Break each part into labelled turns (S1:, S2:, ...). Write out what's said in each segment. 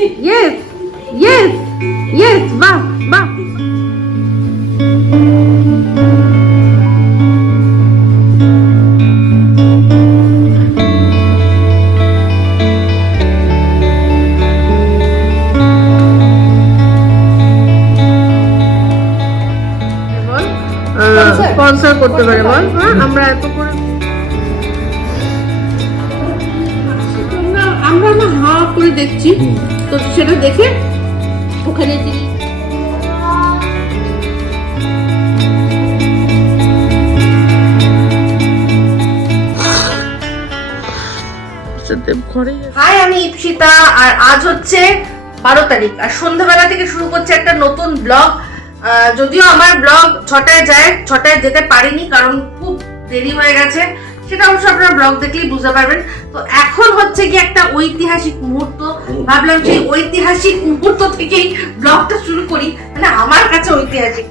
S1: Yes yes তো সেটা দেখে ওখানে তিনি
S2: হাই আমি ইপসিতা আর আজ হচ্ছে বারো তারিখ। আর সন্ধ্যাবেলা থেকে শুরু করছে একটা নতুন ব্লগ। যদিও আমার ব্লগ ছটায় যায় ছটায় যেতে পারিনি কারণ খুব দেরি হয়ে গেছে। সেটা অবশ্য আপনারা ব্লগ দেখলেই বুঝতে পারবেন। তো এখন হচ্ছে কি একটা ঐতিহাসিক মুহূর্ত। ভাবলাম সেই ঐতিহাসিক মুহূর্ত থেকেই ব্লগটা শুরু করি। মানে আমার কাছে ঐতিহাসিক।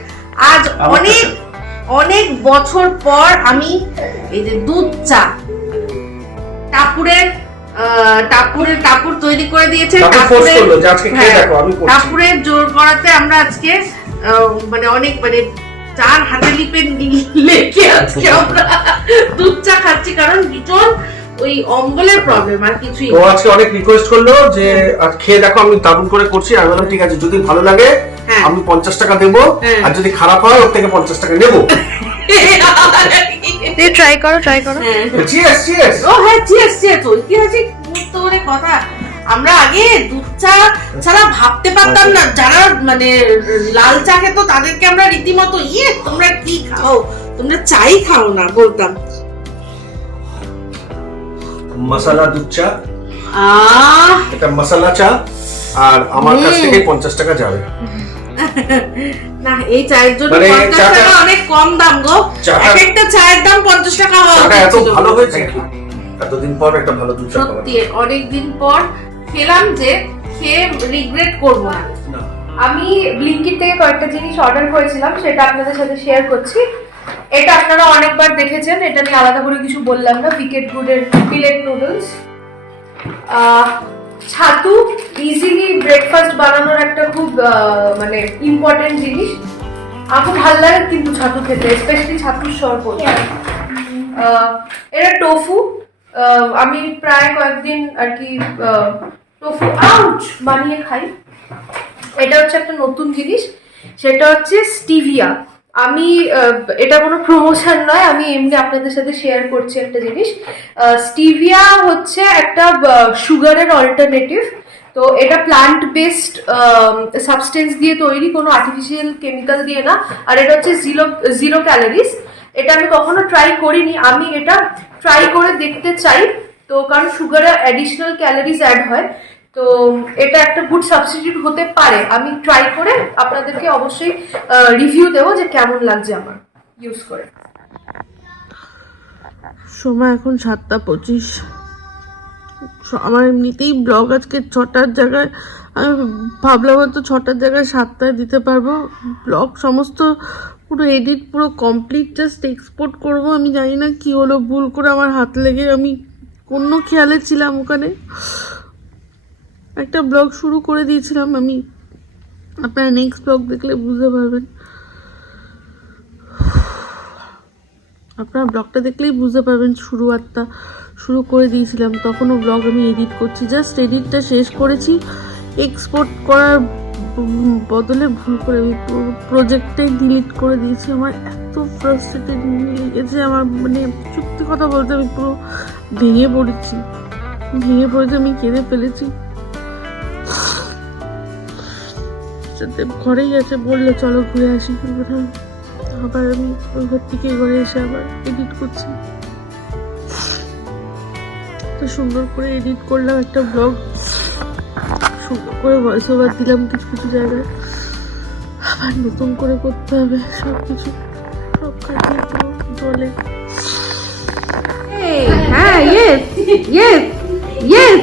S2: আজ অনেক অনেক বছর পর আমি এই যে দুধ চা টাপুরের আহ, টাপুরের টাপুর তৈরি করে দিয়েছে।
S3: খেয়ে
S2: হ্যাঁ, টাপুরের জোর করাতে আমরা আজকে আহ, মানে অনেক মানে চার হাতে লিপে লেখে আজকে আমরা দুধ চা খাচ্ছি কারণ ভীষণ ওই অম্বলের প্রবলেম আর কিছুই
S3: ও আজকে অনেক রিকোয়েস্ট করল যে আজ খেয়ে দেখো আমি দারুণ করে করছি। আমি বললাম ঠিক আছে যদি ভালো লাগে
S2: হ্যাঁ।
S3: আমি পঞ্চাশ টাকা দেবো
S2: হ্যাঁ।
S3: আর যদি খারাপ হয় ওর থেকে পঞ্চাশ টাকা নেব।
S1: ট্রাই করো ট্রাই করো।
S2: হ্যাঁ।
S3: চিয়ার্স চিয়ার্স
S2: ও হ্যাঁ চিয়ার্স চিয়ার্স ঐতিহাসিক মুহূর্ত বলে কথা। আমরা আগে দুধ চা ছাড়া ভাবতে পারতাম না। যারা মানে লাল চা খেত তাদেরকে আমরা রীতিমতো ইয়ে তোমরা কি খাও? তোমরা চাই খাও না বলতাম।
S3: মশলা দুধ চা। এটা মশলা চা আর আমার কাছ থেকে পঞ্চাশ টাকা যাবে।
S2: না এই চায়ের জন্য
S3: মানে
S2: পঞ্চাশ টাকা অনেক কম দাম গো। এক একটা চায়ের দাম পঞ্চাশ টাকা হওয়া
S3: এত ভালো হয়েছে? এতদিন পর একটা ভালো দুধ চা
S2: সত্যি অনেকদিন পর খেলাম যে খেয়ে রিগ্রেট করব না।
S4: আমি ব্লিঙ্কিট থেকে কয়েকটা জিনিস অর্ডার করেছিলাম সেটা আপনাদের সাথে শেয়ার করছি। এটা আপনারা অনেকবার দেখেছেন এটা নিয়ে আলাদা করে কিছু বললাম না উইকেট গুডের মিলেট নুডলস ছাতু ইজিলি ব্রেকফাস্ট বানানোর একটা খুব মানে ইম্পর্টেন্ট জিনিস। আমার ভালো লাগে কিন্তু ছাতু খেতে স্পেশালি ছাতুর শরবত। এটা টোফু আমি প্রায় কয়েকদিন আর কি টোফু আউচ বানিয়ে খাই। এটা হচ্ছে একটা নতুন জিনিস। সেটা হচ্ছে স্টিভিয়া। আমি এটা কোনো প্রমোশন নয়, আমি এমনি আপনাদের সাথে শেয়ার করছি একটা জিনিস। স্টিভিয়া হচ্ছে একটা সুগারের অল্টারনেটিভ তো এটা প্লান্ট বেসড সাবস্টেন্স দিয়ে তৈরি, কোনো আর্টিফিশিয়াল কেমিক্যাল দিয়ে না। আর এটা হচ্ছে জিরো জিরো ক্যালোরিজ এটা আমি কখনো ট্রাই করিনি। আমি এটা ট্রাই করে দেখতে চাই। তো কারণ সুগারে অ্যাডিশনাল ক্যালোরিজ অ্যাড হয়। তো এটা একটা গুড সাবস্টিটিউট হতে পারে। আমি ট্রাই করে আপনাদেরকে অবশ্যই রিভিউ দেবো যে কেমন লাগছে আমার ইউজ করে।
S1: সময় এখন সাতটা পঁচিশ। আমার এমনিতেই ব্লগ আজকে ছটার জায়গায়, আমি ভাবলাম হয়তো ছটার জায়গায় সাতটায় দিতে পারব। ব্লগ সমস্ত পুরো এডিট পুরো কমপ্লিট জাস্ট এক্সপোর্ট করব। আমি জানি না কি হলো, ভুল করে আমার হাত লেগে আমি অন্য খেয়ালে ছিলাম ওখানে। একটা ব্লগ শুরু করে দিয়েছিলাম, আমি আপনারা নেক্সট ব্লগ দেখলে বুঝতে পারবেন। আপনারা ব্লগটা দেখলেই বুঝতে পারবেন শুরুয়াতটা শুরু করে দিয়েছিলাম, তখনও ব্লগ আমি এডিট করছি। জাস্ট এডিটটা শেষ করেছি। এক্সপোর্ট করার বদলে ভুল করে আমি পুরো প্রজেক্টটাই ডিলিট করে দিয়েছি। আমার এত ফ্রাস্ট্রেটেড লেগেছে, আমার মানে সত্যি কথা বলতে আমি পুরো ভেঙে পড়েছি। ভেঙে পড়েছি, আমি কেঁদে ফেলেছি। সাথে ঘরেই আছে, বলল, চলো ঘুরে আসি কোথাও। আবার আমি ওই ঘর থেকে ঘরে এসে আবার এডিট করছি। তো সুন্দর করে এডিট করলাম একটা ব্লগ সুন্দর করে ভয়েস ওভার দিলাম কিছু কিছু জায়গায়। আবার নতুন করে করতে হবে সব কিছু সব কাটিয়ে জলে হ্যাঁ ইয়েস ইয়েস ইয়েস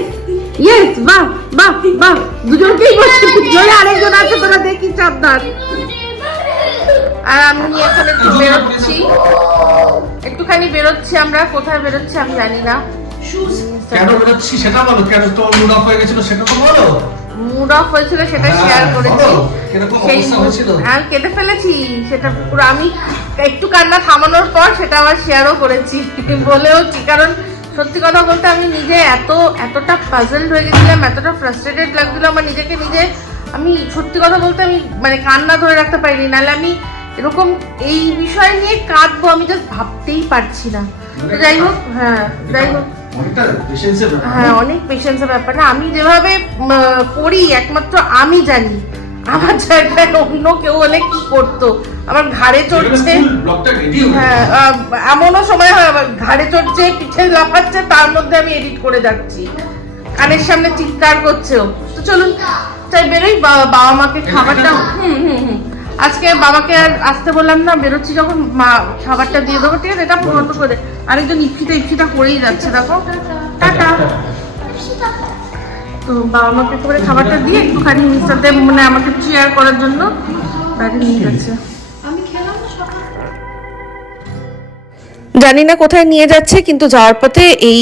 S1: ইয়েস বাহ। বাহ বাহ দুজনকেই বলছি জলে আরেকজন আছে তোরা দেখি সাবধান। আর আমি এখানে একটু বেরোচ্ছি। একটুখানি বেরোচ্ছি আমরা কোথায় বেরোচ্ছি আমি জানি না।
S5: কেন বেরোচ্ছি সেটা বলো কেন তোমার মুড অফ হয়ে গেছিল সেটা তো বলো।
S2: মুড অফ হয়েছিল সেটা শেয়ার করেছি। সেই হ্যাঁ কেটে ফেলেছি সেটা পুরো আমি একটু কান্না থামানোর পর সেটা আবার শেয়ারও করেছি। বলেওছি কারণ সত্যি কথা বলতে আমি নিজে এত এতটা পাজলড হয়ে গেছিলাম এতটা ফ্রাস্ট্রেটেড লাগছিল আমার নিজেকে নিজে। আমি সত্যি কথা বলতে আমি মানে কান্না ধরে রাখতে পারিনি নাহলে আমি এরকম এই বিষয় নিয়ে কাঁদবো আমি জাস্ট ভাবতেই পারছি না। তো যাই হোক হ্যাঁ যাই হোক। হ্যাঁ অনেক পেশেন্সের ব্যাপার। না আমি যেভাবে করি একমাত্র আমি জানি। আমার জায়গায় অন্য কেউ হলে কি করতো? আমার ঘাড়ে চড়ছে। হ্যাঁ আহ, এমনও সময় হয় আমার ঘাড়ে চড়ছে পিঠে লাফাচ্ছে তার মধ্যে আমি এডিট করে যাচ্ছি। কানের সামনে চিৎকার করছেও। তো চলুন তাই বেরোই বাবা মাকে খাবারটা হুম হুম হুম। আজকে বাবাকে আর আসতে বললাম না বেরোচ্ছি যখন মা খাবারটা দিয়ে দেবো ঠিক আছে? এটা বন্ধ করে। আরেকজন ইচ্ছিটা ইচ্ছিটা করেই যাচ্ছে দেখো। টাটা। তো বাবা মাকে করে খাবারটা দিয়ে একটুখানি সাথে মানে আমাকে চেয়ার করার জন্য। বাইরে নিয়ে যাচ্ছে
S5: জানি না কোথায় নিয়ে যাচ্ছে কিন্তু যাওয়ার পথে এই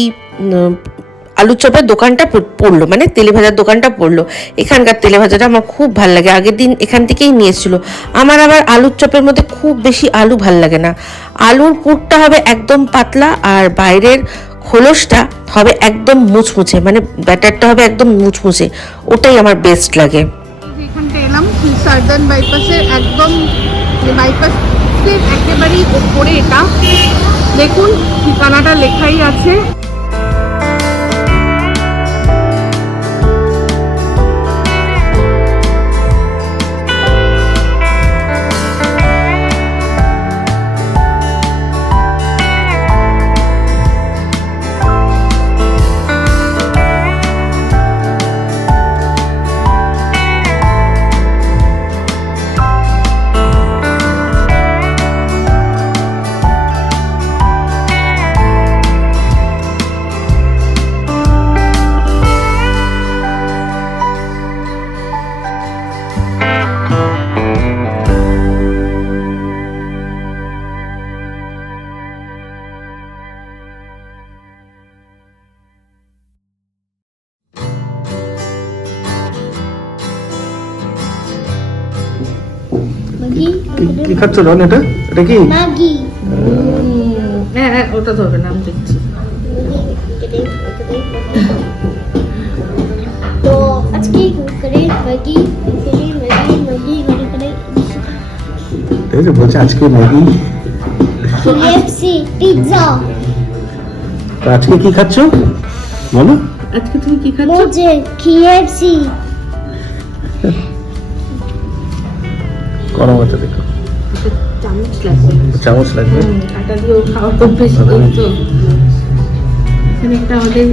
S5: আলুর চপের দোকানটা পড়ল মানে তেলে ভাজার দোকানটা পড়ল। এখানকার তেলে ভাজাটা আমার খুব ভালো লাগে আগের দিন এখান থেকেই নিয়েছিল আমার আবার আলুর চপের মধ্যে খুব বেশি আলু ভালো লাগে না। আলুর পুরটা হবে একদম পাতলা আর বাইরের খোলসটা হবে একদম মুচমুচে মানে ব্যাটারটা হবে একদম মুচমুচে। ওটাই আমার বেস্ট লাগে।
S2: এলাম সার্দান বাইপাসের একদম বাইপাস একেবারেই ওপরে এটা। দেখুন, ঠিকানাটা লেখাই আছে।
S3: কি খাচ্ছ রন এটা? এটা কি?
S6: ম্যাগি।
S2: হ্যাঁ হ্যাঁ ওটা ধরবে না আমি দেখছি।
S6: তো আজকে করে ম্যাগি করে ম্যাগি ম্যাগি করে করে
S3: ঠিক আছে বলছে আজকে ম্যাগি।
S6: কেএফসি পিৎজা
S3: তো আজকে কি খাচ্ছ? বলো।
S2: আজকে তুমি কি খাচ্ছ?
S6: মোজে কেএফসি
S3: গরম আছে দেখো।
S2: লাগবে।
S3: চামচ লাগবে?
S2: কাঁটা দিয়েও খাওয়া অভ্যেস নেই তো এখানে একটা আমাদের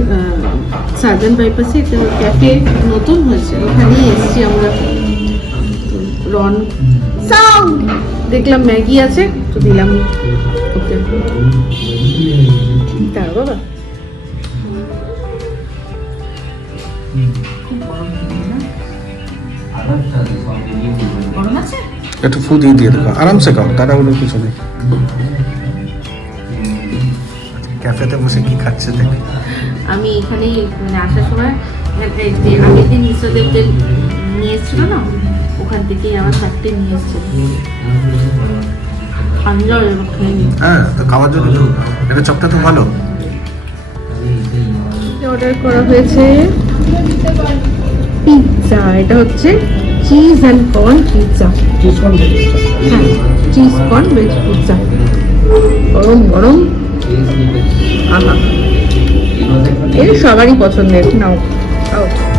S2: সার্জন বাইপাসে একটা ক্যাফে নতুন হয়েছে ওখানেই এসেছি আমরা। রন দেখলাম ম্যাগি আছে তো দিলাম। ওকে। দাঁড়া বাবা। গরম আছে
S3: একটু ফু দিয়ে দিয়ে দেখো আরামসে খাও তাড়াহুড়োর কিছু নেই। ক্যাফেতে বসে কি খাচ্ছে দেখি?
S2: আমি এখানেই মানে আসার সময় আগের দিন যে নিয়ে এসেছিল না ওখান থেকেই আমার চারটে নিয়ে এসেছিল
S3: হ্যাঁ তো খাওয়ার জন্য তো এটা চপটা তো ভালো।
S2: অর্ডার করা হয়েছে। পিৎজা এটা হচ্ছে চিজ অ্যান্ড কর্ন পিৎজা হ্যাঁ চিজ কর্ন ভেজ পিৎজা গরম গরম। আহা। এর সবারই পছন্দের। নাও খাও।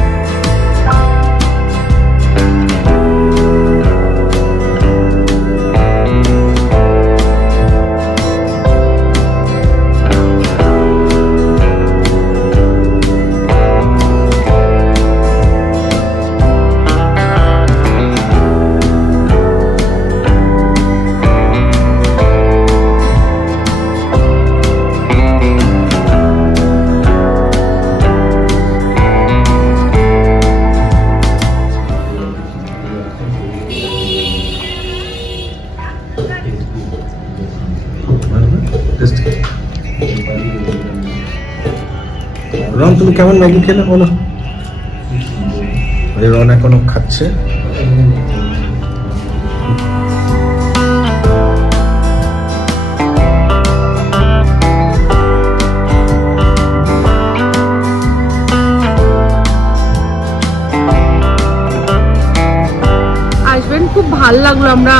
S3: কেমন ম্যাগি খেলে বলো? রন এখনও খাচ্ছে?
S2: আসবেন খুব ভালো লাগল আমরা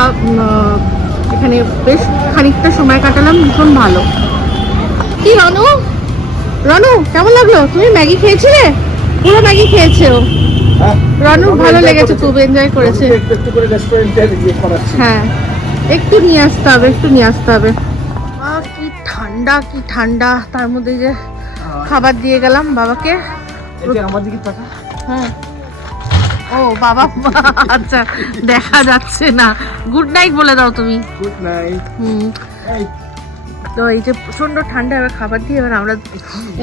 S2: এখানে বেশ খানিকটা সময় কাটালাম ভীষণ ভালো। কি রনু? রনু কেমন লাগল? তুমি ম্যাগি খেয়েছিলে? পুরো ম্যাগি খেয়েছে ও রনু ভালো লেগেছে খুব এনজয় করেছে।
S3: একটু একটু করে রেস্টুরেন্টে ইয়ে করাচ্ছে
S2: হ্যাঁ। একটু নিয়ে আসতে হবে একটু নিয়ে আসতে হবে। কি ঠান্ডা কি ঠান্ডা। তার মধ্যে যে খাবার দিয়ে গেলাম বাবাকে।
S3: এই যে আমার দিকে টাকা
S2: হ্যাঁ। ও বাবা আচ্ছা দেখা যাচ্ছে না। গুড নাইট বলে দাও তুমি।
S3: গুড নাইট
S2: হুম।
S3: এই
S2: তো এই যে প্রচণ্ড ঠান্ডা এবার খাবার দিয়ে এবার আমরা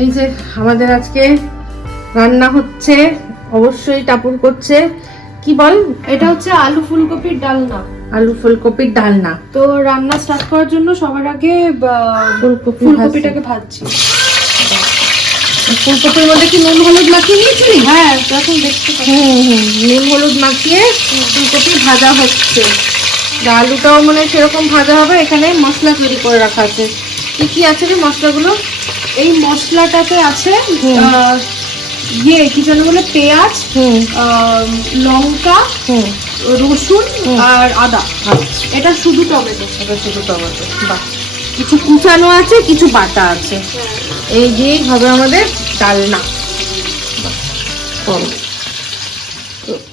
S2: এই যে আমাদের আজকে রান্না হচ্ছে অবশ্যই টাপুর করছে। কি বল?
S4: এটা হচ্ছে আলু ফুলকপির ডালনা।
S2: আলু ফুলকপির ডালনা।
S4: তো রান্না স্টার্ট করার জন্য সবার আগে আহ,
S2: ফুলকপি
S4: ফুলকপিটাকে ভাজছি।
S2: ফুলকপির মধ্যে কি নুন হলুদ মাখিয়ে নিয়েছিলি?
S4: হ্যাঁ এখন দেখতে
S2: হুম হুম নুন হলুদ মাখিয়ে ফুলকপি ভাজা হচ্ছে। আলুটাও মানে সেরকম ভাজা হবে এখানে মশলা তৈরি করে রাখা আছে। কি কি আছে রে মশলাগুলো?
S4: এই মশলাটাতে আছে ইয়ে কি যেন বলে পেঁয়াজ লঙ্কা রসুন আর আদা।
S2: আচ্ছা
S4: এটা শুধু টমেটো।
S2: এটা শুধু টমেটো। বাহ। কিছু কুচানো আছে কিছু বাটা আছে। এই দিয়েই হবে আমাদের ডালনা। বাহ,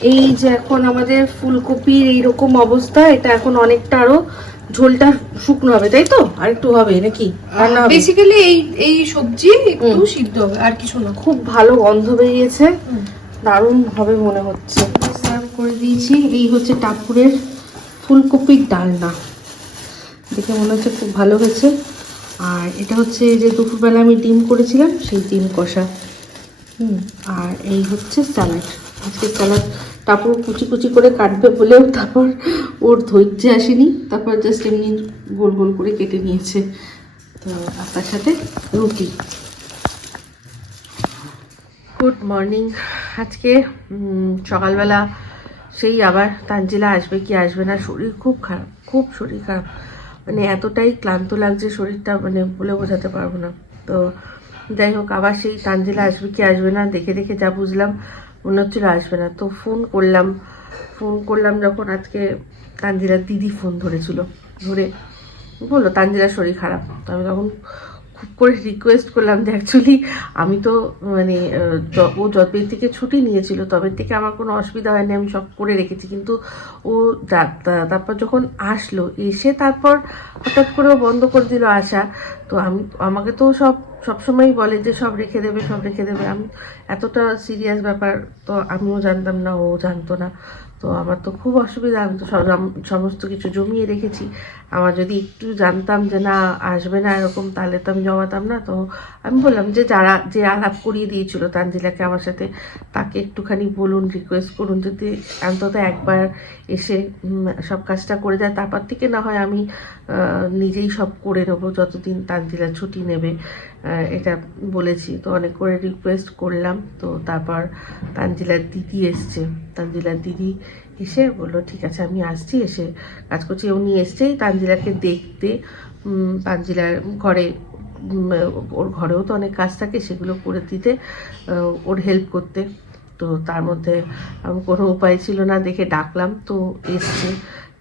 S2: এই যে এখন আমাদের ফুলকপির এইরকম অবস্থা এটা এখন অনেকটা আরও ঝোলটা শুকনো হবে তাই তো? আর একটু হবে নাকি? রান্না হবে।
S4: বেসিক্যালি এই এই সবজি একটু সিদ্ধ হবে আর কিছু না।
S2: খুব ভালো গন্ধ বেরিয়েছে। দারুণ হবে মনে হচ্ছে। সার্ভ করে দিয়েছি। এই হচ্ছে টাপুরের ফুলকপির ডালনা। দেখে মনে হচ্ছে খুব ভালো হয়েছে। আর এটা হচ্ছে যে দুপুরবেলা আমি ডিম করেছিলাম সেই ডিম কষা। হুম আর এই হচ্ছে স্যালাড। আজকে স্যালাড তারপর কুচি কুচি করে কাটবে বলেও তারপর ওর ধৈর্য আসেনি। তারপর জাস্ট এমনি গোল গোল করে কেটে নিয়েছে। তো আর তার সাথে রুটি। গুড মর্নিং আজকে সকালবেলা সেই আবার তানজিলা আসবে কি আসবে না, শরীর খুব খারাপ, খুব শরীর খারাপ। মানে এতটাই ক্লান্ত লাগছে শরীরটা মানে বলে বোঝাতে পারব না। তো যাই হোক, আবার সেই তানজিলা আসবে কি আসবে না, দেখে দেখে যা বুঝলাম। মনে হচ্ছিল আসবে না। তো ফোন করলাম। ফোন করলাম যখন আজকে তানজিলার দিদি ফোন ধরেছিল। ধরে বলল তানজিলার শরীর খারাপ। তো আমি তখন খুব করে রিকোয়েস্ট করলাম যে অ্যাকচুয়ালি আমি তো মানে ও যতবের থেকে ছুটি নিয়েছিল, তবে থেকে আমার কোনো অসুবিধা হয়নি, আমি সব করে রেখেছি। কিন্তু ও তারপর যখন আসলো, এসে তারপর হঠাৎ করে বন্ধ করে দিল আসা তো আমি, আমাকে তো সব সবসময়ই বলে যে সব রেখে দেবে, সব রেখে দেবে। আমি এতটা সিরিয়াস ব্যাপার তো আমিও জানতাম না, ও জানতো না। তো আমার তো খুব অসুবিধা, আমি তো সমস্ত কিছু জমিয়ে রেখেছি। আমার যদি একটু জানতাম যে না, আসবে না এরকম, তাহলে তো আমি জমাতাম না। তো আমি বললাম যে যারা, যে আলাপ করিয়ে দিয়েছিল তানজিলাকে আমার সাথে, তাকে একটুখানি বলুন রিকোয়েস্ট করুন যদি অন্তত একবার এসে সব কাজটা করে যায়। তারপর থেকে না হয় আমি নিজেই সব করে নেব, যতদিন তানজিলা ছুটি নেবে। এটা বলেছি। তো অনেক করে রিকোয়েস্ট করলাম। তো তারপর তানজিলার দিদি এসছে। তানজিলার দিদি এসে বলল, ঠিক আছে, আমি আসছি। এসে কাজ করছি। উনি এসছেই তানজিলাকে দেখতে। তানজিলার ঘরে ওর ঘরেও তো অনেক কাজ থাকে, সেগুলো করে দিতে ওর হেল্প করতে। তো তার মধ্যে কোনো উপায় ছিল না, দেখে ডাকলাম। তো এসছে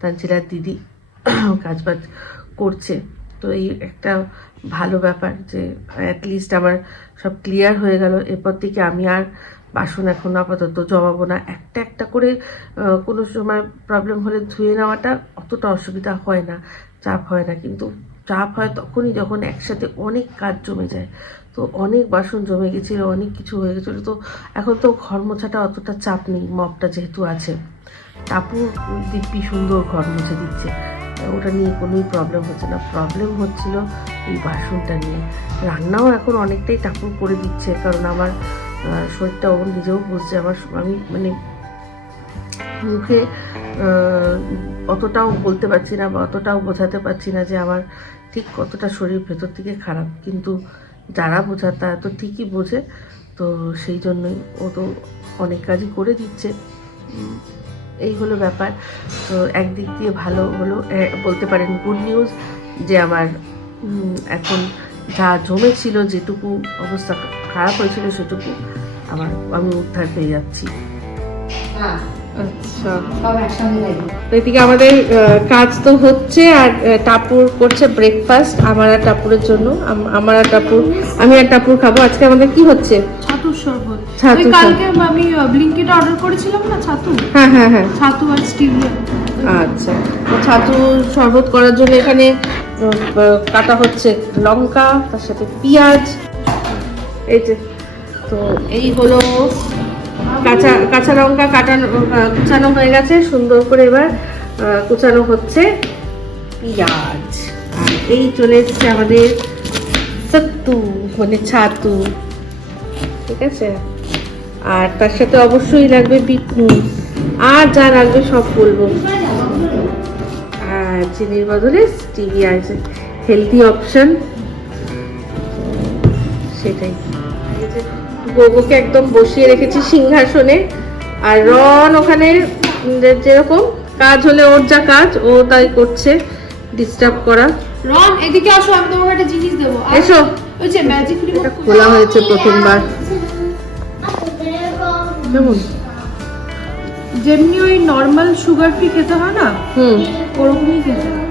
S2: তানজিলার দিদি। কাজবাজ করছে। তো এই একটা ভালো ব্যাপার যে অ্যাটলিস্ট আমার সব ক্লিয়ার হয়ে গেল। এরপর থেকে আমি আর বাসন এখন আপাতত জমাবো না। একটা একটা করে কোনো সময় প্রবলেম হলে ধুয়ে নেওয়াটা অতটা অসুবিধা হয় না, চাপ হয় না। কিন্তু চাপ হয় তখনই যখন একসাথে অনেক কাজ জমে যায়। তো অনেক বাসন জমে গেছিল, অনেক কিছু হয়ে গেছিল। তো এখন তো ঘর মোছাটা অতটা চাপ নেই মপটা যেহেতু আছে। টাপু দিব্যি সুন্দর ঘর মুছে দিচ্ছে। ওটা নিয়ে কোনোই প্রবলেম হচ্ছে না। প্রবলেম হচ্ছিল এই বাসনটা নিয়ে। রান্নাও এখন অনেকটাই টাপুর করে দিচ্ছে, কারণ আমার শরীরটা ও নিজেও বুঝছে আমার আমি মানে মুখে অতটাও বলতে পারছি না বা অতটাও বোঝাতে পারছি না যে আমার ঠিক কতটা শরীর ভেতর থেকে খারাপ। কিন্তু যারা বোঝা তারা তো ঠিকই বোঝে। তো সেই জন্যই ও তো অনেক কাজই করে দিচ্ছে। এই হলো ব্যাপার। তো একদিক দিয়ে ভালো হলো। বলতে পারেন গুড নিউজ যে আমার এখন যা জমেছিল, যেটুকু অবস্থা খারাপ হয়েছিল, সেটুকু আমার, আমি উদ্ধার পেয়ে যাচ্ছি। আচ্ছা। এদিকে আমাদের কাজ তো হচ্ছে আর টাপুর করছে ব্রেকফাস্ট আমার আর টাপুরের জন্য। আমার আর টাপুর আমি আর টাপুর খাব। আজকে আমাদের কি হচ্ছে?
S4: ছাতুর শরবত ওই কালকে আমি ব্লিঙ্কিট অর্ডার করেছিলাম না ছাতু?
S2: হ্যাঁ হ্যাঁ হ্যাঁ।
S4: ছাতু আর স্টিভিয়া
S2: আচ্ছা। তো ছাতু শরবত করার জন্য এখানে কাটা হচ্ছে লঙ্কা তার সাথে পেঁয়াজ। এই যে তো এই হলো কাঁচা কাঁচা লঙ্কা কাটানো কুচানো হয়ে গেছে। সুন্দর করে এবার কুচানো হচ্ছে পেঁয়াজ। আর এই চলে এসছে আমাদের সত্তু মানে ছাতু। ঠিক আছে? আর তার সাথে অবশ্যই লাগবে বিট নুন আর যা লাগবে সব বলব। আর চিনির বদলে স্টিভি আছে। হেলদি অপশন সেটাই। যে গোগোকে একদম বসিয়ে রেখেছি সিংহাসনে। আর রন ওখানে যেরকম কাজ হলে ওর যা কাজ ও তাই করছে ডিস্টার্ব করা।
S4: রন এদিকে আসো আমি তোমাকে একটা জিনিস দেবো।
S2: এসো।
S4: ওই যে ম্যাজিক রিমোট
S2: খোলা হয়েছে প্রথমবার। কেমন?
S4: যেমনি ওই নর্মাল সুগার ফ্রি খেতে হয় না
S2: হুম।
S4: ওরকমই খেতে হয়।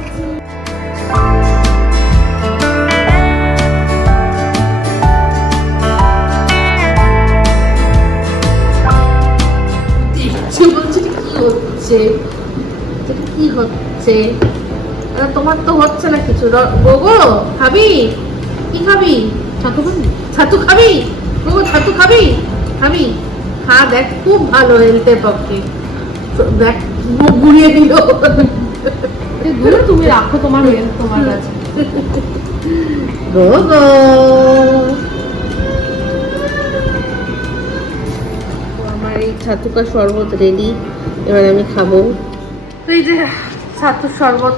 S2: হচ্ছে? কি হচ্ছে? তোমার তো হচ্ছে না কিছু। গোগো খাবি? কি খাবি? ছাতু খাবি। ছাতু খাবি? গোগো ছাতু খাবি? খাবি? খা দেখ খুব ভালো হেলথের পক্ষে। দেখ মুখ ঘুরিয়ে দিল।
S4: দূরে তুমি রাখো তোমার হেলথ তোমার কাছে।
S2: গোগো। আমার এই ছাতুকা শরবত রেডি এবার আমি খাব। এই যে ছাতুর শরবত।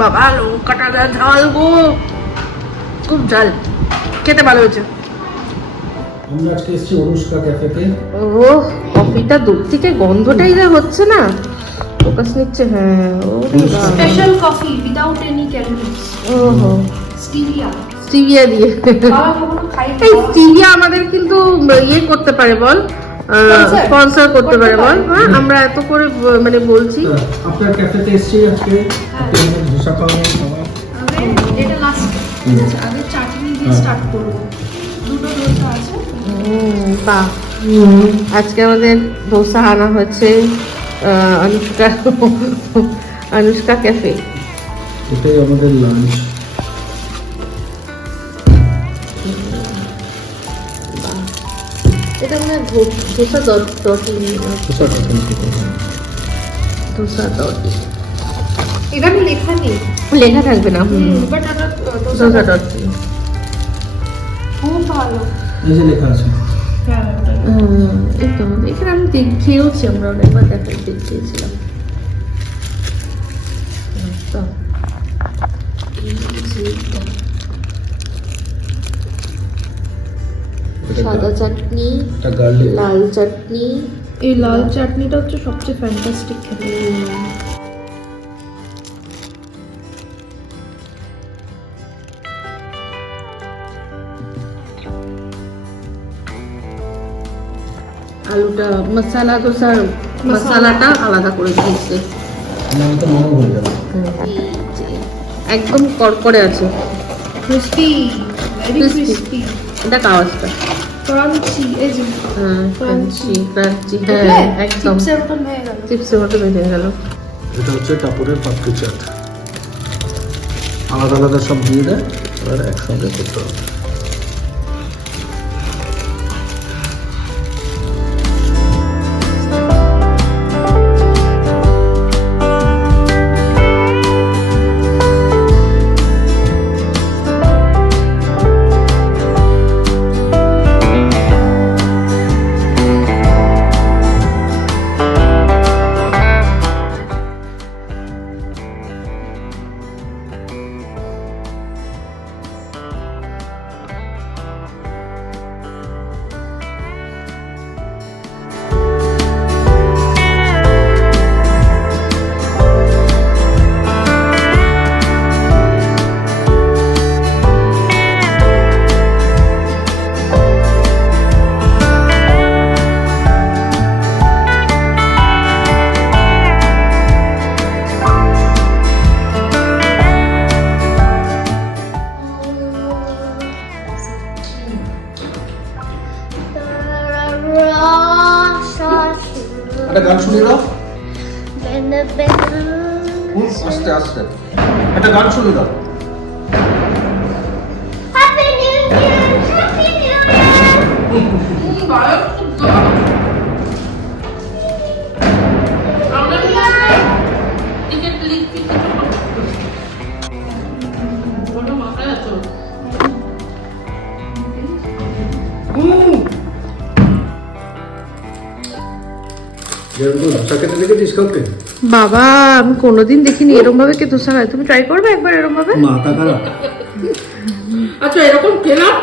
S2: বাবা লঙ্কাটা যা ঝাল গো। খুব ঝাল। খেতে ভালো হয়েছে।
S3: আমরা আজকে এসেছি অনুষ্কা ক্যাফেতে।
S2: ও কফিটা দূর থেকে গন্ধটাই যা হচ্ছে না। ফোকাস নিচ্ছে হ্যাঁ ও
S4: special coffee without any calories
S2: ওহো।
S4: স্টিভিয়া।
S2: স্টিভিয়া দিয়ে। এই স্টিভিয়া আমাদের কিন্তু ইয়ে করতে পারে বল? স্পন্সর করতে পারে বল। হ্যাঁ আমরা এত করে মানে বলছি।
S3: আপনার ক্যাফেতে এসেছি আজকে। আমাদের ধোসা
S4: আগে এটা লাস্ট আগে চাটনি দিয়ে স্টার্ট করব। দুটো দোসা আছে।
S2: বাহ। আজকে আমাদের ধোসা আনা আহ, অনুষ্কা অনুষ্কা ক্যাফে
S3: এটাই আমাদের লাঞ্চ
S2: এটা মানে ধোসা দশ দশই
S3: ধোসাটা কিন্তু
S2: ধোসা দশই
S4: এখানে লেখা নেই।
S2: লেখা থাকবে না হুম।
S4: বাট
S2: ধোসা
S4: খুব ভালো।
S3: এই যে লেখা আছে।
S4: হ্যাঁ
S2: এই তো এখানে আমি দেখ- খেয়েওছি আমরা অনেকবার দেখা দেখিয়েছিলাম। তো এই যে সাদা চাটনি লাল চাটনি।
S4: এই লাল চাটনিটা হচ্ছে সবচেয়ে ফ্যান্টাস্টিক খেতে।
S2: আলুটা মশলা ধোসার মশলাটা আলাদা করে দিয়েছে।
S3: তো
S2: একদম কড়কড়ে আছে।
S4: ক্রিস্পি ভেরি ক্রিস্পি
S2: এটা কাওয়াজটা।
S4: ক্রাঞ্চি এই যে
S2: হ্যাঁ ক্রাঞ্চি। ক্রাঞ্চি হ্যাঁ
S4: দেখলে?
S2: একদম।
S4: চিপসের মতন হয়ে গেল।
S2: চিপসের মতো বেঁধে গেল।
S3: এটা হচ্ছে পাপড়ি চাট। আলাদা আলাদা সব দিয়ে দেয় এবার একসঙ্গে করতে হবে। একটা গান শুনিয়ে দাও. আস্তে আস্তে। একটা গান শুনিয়ে দাও। ধোসা খেতে দেখেছিস কাউকে?
S1: বাবা আমি কোনোদিন দেখিনি এরকম ভাবে কে ধোসা খায় তুমি ট্রাই করবে একবার এরকম ভাবে
S3: মাথা খারাপ
S2: আচ্ছা এরকম খেলাম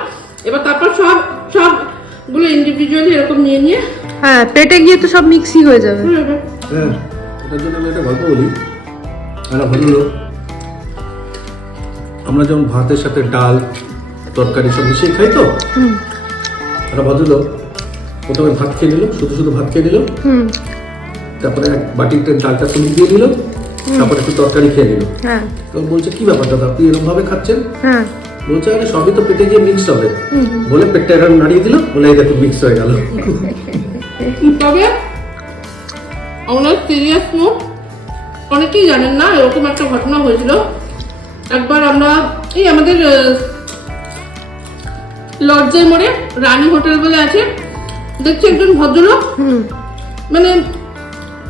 S2: এবার তারপর সব সবগুলো ইন্ডিভিজুয়ালি এরকম নিয়ে নিয়ে।
S1: হ্যাঁ পেটে গিয়ে তো সব মিক্সই হয়ে যাবে।
S3: হ্যাঁ এটার জন্য আমি একটা গল্প বলি। একটা ভদ্রলোক আমরা যেমন ভাতের সাথে ডাল তরকারি সব মিশিয়ে খাই তো? একটা ভদ্রলোক প্রথমে ভাত খেয়ে নিল শুধু শুধু ভাত খেয়ে নিল।
S1: হুম।
S3: তারপরে এক বাটিতে ডালটা তুলে দিয়ে দিল তারপরে একটু তরকারি খেয়ে নিল।
S1: হ্যাঁ।
S3: তো বলছে কি ব্যাপার দাদা আপনি এরকম ভাবে খাচ্ছেন?
S1: হ্যাঁ।
S3: বলছে আরে সবই তো পেটে গিয়ে মিক্স হবে। বলে পেটটা এরকম নাড়িয়ে দিল বলে দেখো মিক্স হয়ে গেল।
S2: তবে? আমরা সিরিয়াস নোট অনেকেই জানেন না এরকম একটা ঘটনা হয়েছিল। একবার আমরা এই আমাদের লজ্জায় মোড়ে রানী হোটেল বলে আছে। দেখছি একজন ভদ্রলোক।
S1: হুম।
S2: মানে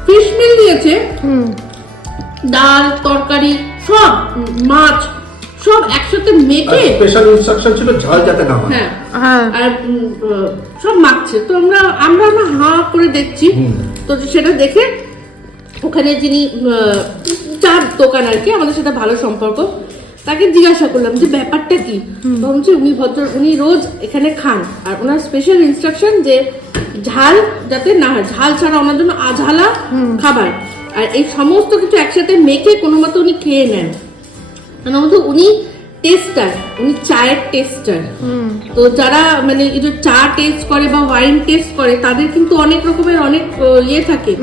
S2: ফিশ মিল দিয়েছে ডাল তরকারি সব মাছ সব একসাথে মেখে
S3: স্পেশাল ইনস্ট্রাকশন ছিল ঝাল যাতে না হয়।
S2: হ্যাঁ।
S1: হ্যাঁ।
S2: আর সব মাখছে। তো আমরা আমরা না হা করে দেখছি। তো সেটা দেখে ওখানে যিনি আহ, চার দোকান আর কি আমাদের সাথে ভালো সম্পর্ক তাকে জিজ্ঞাসা করলাম যে ব্যাপারটা কি? তো হচ্ছে উনি ভদ্র উনি রোজ এখানে খান। আর ওনার স্পেশাল ইনস্ট্রাকশন যে ঝাল যাতে না হয় ঝাল ছাড়া ওনার জন্য আঝালা খাবার। আর এই সমস্ত কিছু একসাথে মেখে কোনো মতো উনি খেয়ে নেন। মানে মতো উনি টেস্টার উনি চায়ের টেস্টার তো যারা মানে যে চা টেস্ট করে বা ওয়াইন টেস্ট করে তাদের কিন্তু অনেক রকমের অনেক ইয়ে থাকে।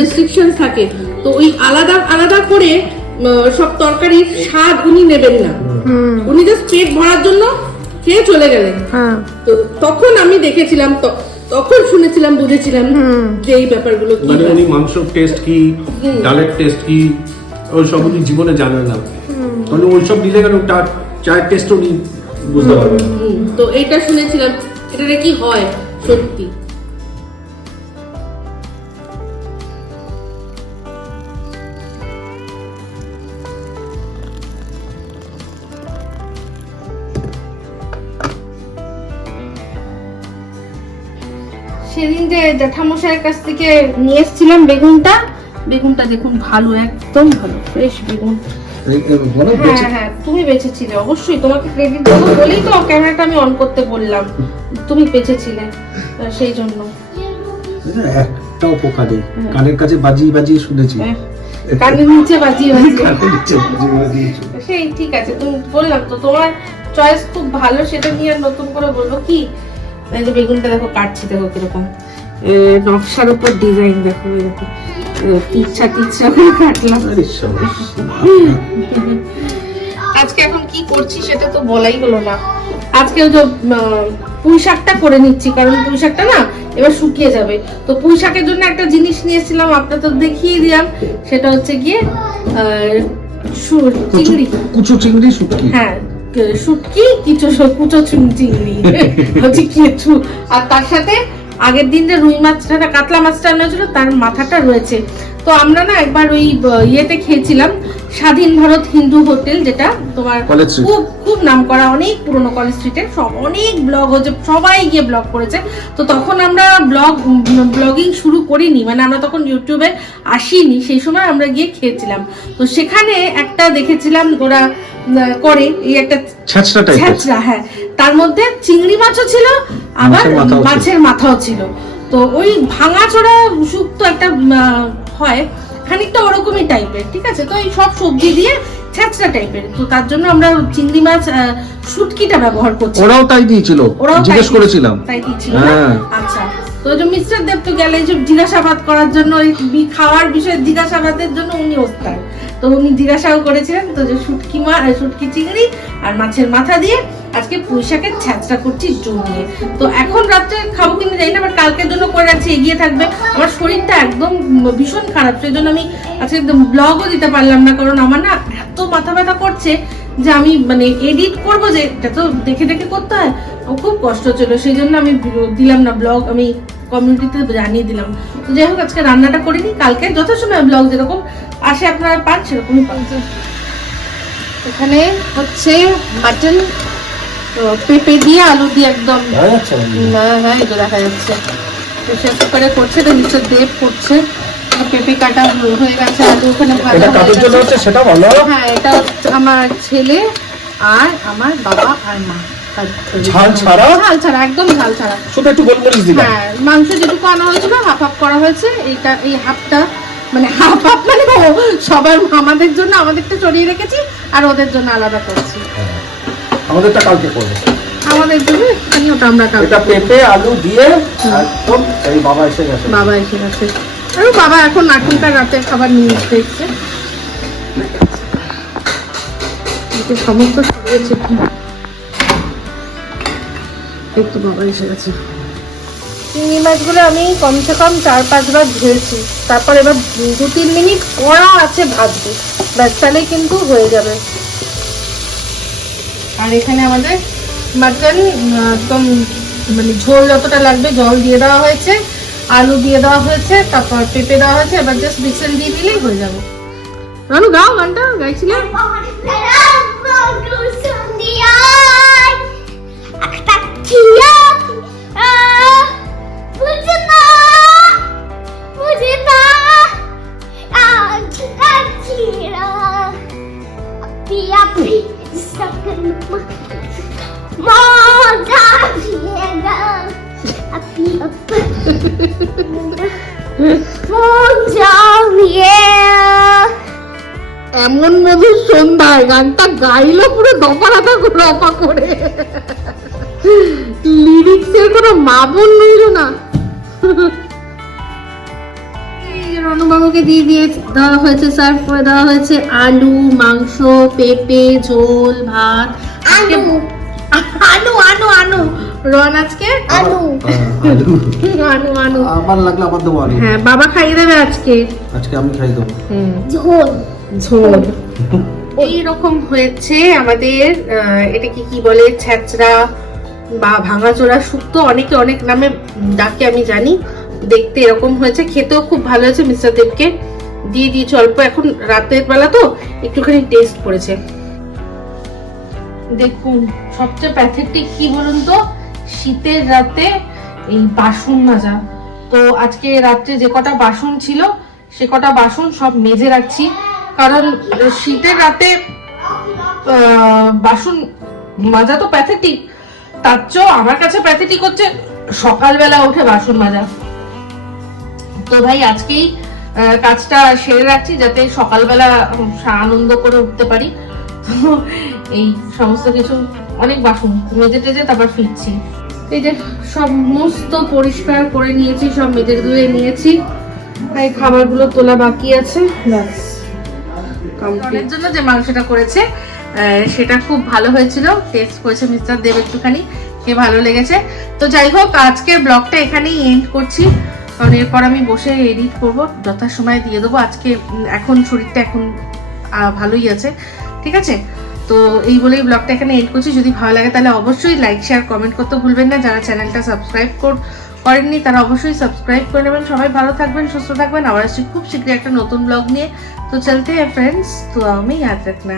S1: রেস্ট্রিকশন
S2: থাকে। তো ওই আলাদা আলাদা করে সব তরকারির স্বাদ উনি নেবেন না। উনি জাস্ট পেট ভরার জন্য খেয়ে চলে গেলেন।
S1: হ্যাঁ।
S2: তো তখন আমি দেখেছিলাম ত- তখন শুনেছিলাম বুঝেছিলাম যে এই ব্যাপারগুলো কি
S3: মানে উনি মাংস টেস্ট কি ডালের টেস্ট কি ওই সব উনি জীবনে জানেন না। তাহলে ওই সব দিলে কেন চায়ের টেস্ট উনি বুঝতে পারবেন।
S2: তো এটা শুনেছিলাম এটা কি হয় সত্যি? সেদিন যে জ্যাঠামশাইয়ের কাছ থেকে নিয়ে এসেছিলাম বেগুনটা বেগুনটা দেখুন ভালো একদম ভালো ফ্রেশ বেগুন। হ্যাঁ হ্যাঁ তুমি বেঁচেছিলে অবশ্যই তোমাকে ক্রেডিট দেবো বলেই তো ক্যামেরাটা আমি অন করতে বললাম। তুমি বেঁচেছিলে সেই জন্য।
S3: একটাও পোকা নেই কানের কাছে বাজিয়ে বাজিয়ে শুনেছি।
S2: কানের নিচে বাজিয়ে বাজিয়ে।
S3: কানের নিচে বাজিয়ে বাজিয়ে।
S2: সেই ঠিক আছে তুমি বললাম তো তোমার চয়েস খুব ভালো সেটা নিয়ে আর নতুন করে বলব কি? এই যে বেগুনটা দেখো কাটছি দেখো কীরকম। নকশার উপর ডিজাইন দেখো দেখো। টিচ্ছা করে কাটলাম। আজকে এখন কি করছি সেটা তো বলাই হলো না। আজকে ওই যে পুঁই শাকটা করে নিচ্ছি কারণ পুঁই শাকটা না এবার শুকিয়ে যাবে। তো পুঁই শাকের জন্য একটা জিনিস নিয়েছিলাম আপনার তো দেখিয়ে দিলাম। সেটা হচ্ছে গিয়ে আহ, চিংড়ি।
S3: কুচু চিংড়ি শুটকি।
S2: হ্যাঁ শুটকি কিছু কুচো চিংড়ি হচ্ছে কিছু আর তার সাথে আগের দিন যে রুই মাছটা কাতলা মাছটা আনা ছিল তার মাথাটা রয়েছে। তো আমরা না একবার ওই ইয়েতে খেয়েছিলাম স্বাধীন ভারত হিন্দু হোটেল যেটা তোমার। খুব খুব নাম করা অনেক পুরনো কলেজ স্ট্রিটে সব অনেক ব্লগ হচ্ছে সবাই গিয়ে ব্লগ করেছে। তো তখন আমরা ব্লগ ব্লগিং শুরু করিনি মানে আমরা তখন ইউটিউবে আসিনি সেই সময় আমরা গিয়ে খেয়েছিলাম। তো সেখানে একটা দেখেছিলাম ওরা করে এই একটা
S3: ছ্যাঁচড়া
S2: হ্যাঁ। তার মধ্যে চিংড়ি মাছও ছিল আবার
S3: মাছের মাথাও ছিল।
S2: মাছের মাথাও ছিল। তো ওই ভাঙাচোরা শুক্তো একটা হয় খানিকটা ওরকমই টাইপের ঠিক আছে? তো এই সব সবজি দিয়ে ছ্যাঁচড়া টাইপের তো তার জন্য আমরা চিংড়ি মাছ শুটকিটা ব্যবহার করছি।
S3: ওরাও তাই দিয়েছিল।
S2: ওরাও
S3: জিজ্ঞেস করেছিলাম।
S2: তাই দিয়েছিল
S3: হ্যাঁ।
S2: আচ্ছা। তো যে মিস্টার দেব তো গেলে যে জিজ্ঞাসাবাদ করার জন্য, ওই খাওয়ার বিষয়ে জিজ্ঞাসাবাদের জন্য উনি ওস্তাদ। তো উনি জিজ্ঞাসাও করেছিলেন, তো যে শুটকি মা শুটকি চিংড়ি আর মাছের মাথা দিয়ে আজকে পুঁই শাকের ছ্যাঁচড়া করছি জমিয়ে তো এখন রাত্রে খাব কিনা জানি না বাট কালকের জন্য করে রাখছি, এগিয়ে থাকবে। আমার শরীরটা একদম ভীষণ খারাপ সেই জন্য আমি আজকে একদম ব্লগও দিতে পারলাম না, কারণ আমার না এত মাথা ব্যথা করছে যে আমি মানে এডিট করব যে এটা তো দেখে দেখে করতে হয়। ও খুব কষ্ট ছিল সেই জন্য আমি দিলাম না ব্লগ আমি কমিউনিটিতে জানিয়ে দিলাম। তো যাই হোক আজকে রান্নাটা করিনি কালকে যথাসময় ব্লগ যেরকম আসে আপনারা পান সেরকমই পান। এখানে হচ্ছে মাটন পেঁপে দিয়ে আলু দিয়ে একদম হ্যাঁ হ্যাঁ এটা দেখা যাচ্ছে। প্রেশার কুকারে করছে তো মিস্টার দেব করছে। পেঁপে কাটা হয়ে গেছে আলু ওখানে ভাজা
S3: এটা কাদের জন্য হচ্ছে? সেটা বলো।
S2: হ্যাঁ এটা হচ্ছে আমার ছেলে আর আমার বাবা আর মা।
S3: ঝাল ছাড়া?
S2: ঝাল ছাড়া একদম ঝাল ছাড়া।
S3: শুধু একটু গোলমরিচ দিলাম
S2: হ্যাঁ মাংস যেটুকু আনা হয়েছিল হাফ হাফ করা হয়েছে। এইটা এই হাফটা মানে হাফ হাফ মানে সবার আমাদের জন্য আমাদেরটা চড়িয়ে রেখেছি আর ওদের জন্য আলাদা করছি।
S3: আমাদেরটা কালকে করব।
S2: আমাদের জন্য একটুখানি ওটা আমরা কালকে
S3: এটা পেঁপে আলু দিয়ে একদম এই বাবা এসে গেছে।
S2: বাবা এসে গেছে। আরে বাবা এখন এখনকার রাতে খাবার নিয়ে এতে সমস্ত সরিয়েছে কি? একটু বাবা এসে গেছে। চিংড়ি মাছগুলো আমি কমসে কম চার পাঁচবার ধুয়েছি। তারপর এবার দু তিন মিনিট কড়া আছে ভাজবো। ব্যাস তাহলেই কিন্তু হয়ে যাবে। আর এখানে আমাদের মাটন একদম মানে ঝোল যতটা লাগবে জল দিয়ে দেওয়া হয়েছে। আলু দিয়ে দেওয়া হয়েছে, তারপর পেঁপে দেওয়া হয়েছে, এবার জাস্ট বিসেল দিয়ে দিলেই হয়ে যাবে রানু, গাও গানটা, গাইছিলে
S6: Yeah.
S2: এমন মধুর সন্ধ্যায় গানটা গাইলো পুরো দপারাতা করে অপা করে। লিরিক্সের কোনো মাবন রইল না। এই যে রণবাবুকে দিয়ে দিয়ে দেওয়া হয়েছে সার্ভ করে দেওয়া হয়েছে আলু মাংস পেঁপে ঝোল ভাত। আজকে আনু আনু আনু রন আজকে?
S6: আলু।
S2: আনু আনু
S3: আমার লাগলে আবার দেবো আলু।
S2: হ্যাঁ বাবা খাইয়ে দেবে আজকে।
S3: আজকে আমি খাই দেবো।
S6: ঝোল।
S2: ঝোল। এইরকম হয়েছে আমাদের এটাকে কি বলে ছ্যাঁচড়া বা ভাঙাচোরা শুক্তো অনেকে অনেক নামে ডাকে আমি জানি। দেখতে এরকম হয়েছে খেতেও খুব ভালো হয়েছে মিস্টার দেবকে। দিয়ে দিয়েছি অল্প এখন রাতের বেলা তো একটুখানি টেস্ট করেছে। দেখুন সবচেয়ে প্যাথেটিক কি বলুন তো? শীতের রাতে এই বাসন মাজা। তো আজকে রাত্রে যে কটা বাসন ছিল, সে কটা বাসন সব মেজে রাখছি। কারণ শীতের রাতে বাসন মাজা তো প্যাথেটিক তার চেয়েও আমার কাছে প্যাথেটিক হচ্ছে সকালবেলা উঠে বাসন মাজা। তো ভাই, আজকেই কাজটা সেরে রাখছি যাতে সকালবেলা আনন্দ করে উঠতে পারি। তো এই সমস্ত কিছু অনেক বাসন। মেজে টেজে তারপর ফিরছি। এই যে সমস্ত পরিষ্কার করে নিয়েছি সব মেজে ধুয়ে নিয়েছি। এই খাবারগুলো তোলা বাকি আছে ব্যাস। কমপ্লিট জন্য যে মাংসটা করেছে সেটা খুব ভালো হয়েছিল। টেস্ট করেছে মিস্টার দেব একটুখানি খেয়ে ভালো লেগেছে। তো যাই হোক আজকের ব্লগটা এখানেই এন্ড করছি। কারণ এরপর আমি বসে এডিট করব যথাসময়ে দিয়ে দেবো। আজকে এখন শরীরটা এখন ভালোই আছে। ঠিক আছে? তো এই বলেই ব্লগটা এখানে এড করছি। যদি ভালো লাগে তাহলে অবশ্যই লাইক শেয়ার কমেন্ট করতে ভুলবেন না। যারা চ্যানেলটা সাবস্ক্রাইব করেননি, তারা অবশ্যই সাবস্ক্রাইব করে নেবেন। সবাই ভালো থাকবেন, সুস্থ থাকবেন। আবার আসছি খুব শীঘ্রই একটা নতুন ব্লগ নিয়ে। তো চলতে হ্যাঁ ফ্রেন্ডস তো আমি ইয়াদ রাখনা